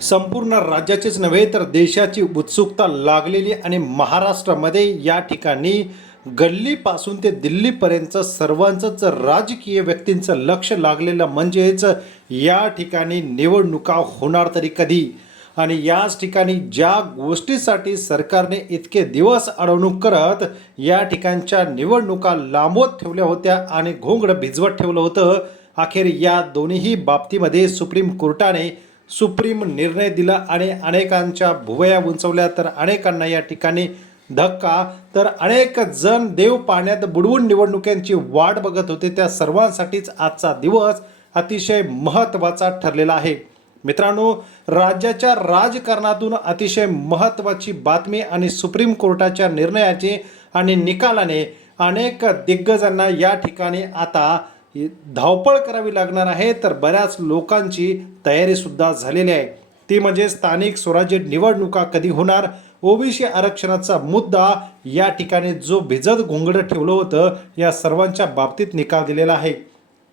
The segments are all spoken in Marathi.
संपूर्ण राज्याचेच नव्हे तर देशाची उत्सुकता लागलेली आणि महाराष्ट्रामध्ये या ठिकाणी गल्लीपासून ते दिल्लीपर्यंत सर्वांचंच राजकीय व्यक्तींचं लक्ष लागलेलं म्हणजेच या ठिकाणी निवडणुका होणार तरी कधी? आणि याच ठिकाणी ज्या गोष्टीसाठी सरकारने इतके दिवस अडवणूक करत या ठिकाणच्या निवडणुका लांबवत ठेवल्या होत्या आणि घोंगड भिजवत ठेवलं होतं अखेर या दोन्ही बाबतीमध्ये सुप्रीम कोर्टाने सुप्रीम निर्णय दिला आणि अनेकांच्या भुवया उंचवल्या तर अनेकांना या ठिकाणी धक्का. तर अनेक जण देव पाण्यात बुडवून निवडणुकांची वाट बघत होते. त्या सर्वांसाठीच आजचा दिवस अतिशय महत्त्वाचा ठरलेला आहे. मित्रांनो राज्याच्या राजकारणातून अतिशय महत्त्वाची बातमी आणि सुप्रीम कोर्टाच्या निर्णयाची आणि निकालाने अनेक दिग्गजांना या ठिकाणी आता धावपळ करावी लागणार आहे तर बऱ्याच लोकांची तयारीसुद्धा झालेली आहे. ती म्हणजे स्थानिक स्वराज्य निवडणुका कधी होणार ओबीसी आरक्षणाचा मुद्दा या ठिकाणी जो भिजत घोंगडं ठेवलं होतं या सर्वांच्या बाबतीत निकाल दिलेला आहे.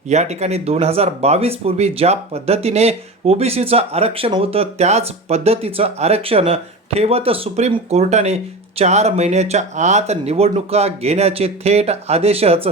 या ठिकाणी दोन हजार बावीस पूर्वी ज्या पद्धतीने ओबीसीचं आरक्षण होतं त्याच पद्धतीचं आरक्षण ठेवत सुप्रीम कोर्टाने चार महिन्याच्या आत निवडणुका घेण्याचे थेट आदेशच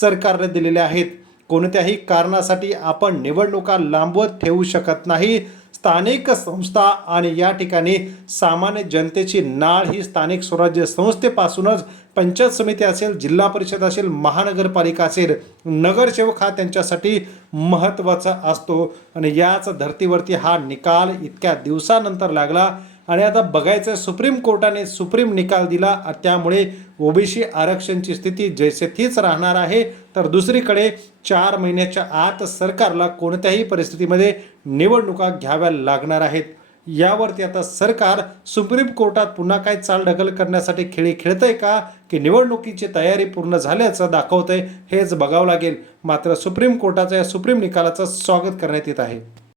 सरकारने दिलेले आहेत. कोणत्याही कारणासाठी आपण निवडणुका लांबवत ठेवू शकत नाही. स्थानिक संस्था आणि या ठिकाणी सामान्य जनतेची नाळ ही स्थानिक स्वराज्य संस्थेपासूनच पंचायत समिती असेल जिल्हा परिषद असेल महानगरपालिका असेल नगरसेवक हा त्यांच्यासाठी महत्त्वाचा असतो. आणि याच धर्तीवरती हा निकाल इतक्या दिवसानंतर लागला आणि आता बघायचं सुप्रीम कोर्टाने सुप्रीम निकाल दिला त्यामुळे ओबीसी आरक्षणची स्थिती जैसे तीच राहणार आहे. तर दुसरीकडे चार महिन्याच्या आत सरकारला कोणत्याही परिस्थितीमध्ये निवडणुका घ्याव्या लागणार आहेत. यावरती आता सरकार सुप्रीम कोर्टात पुन्हा काय चाल ढकल करण्यासाठी खेळी खेळतंय का की निवडणुकीची तयारी पूर्ण झाल्याचं दाखवतंय हेच बघावं लागेल. मात्र सुप्रीम कोर्टाचा या सुप्रीम निकालाचं स्वागत करण्यात येत आहे.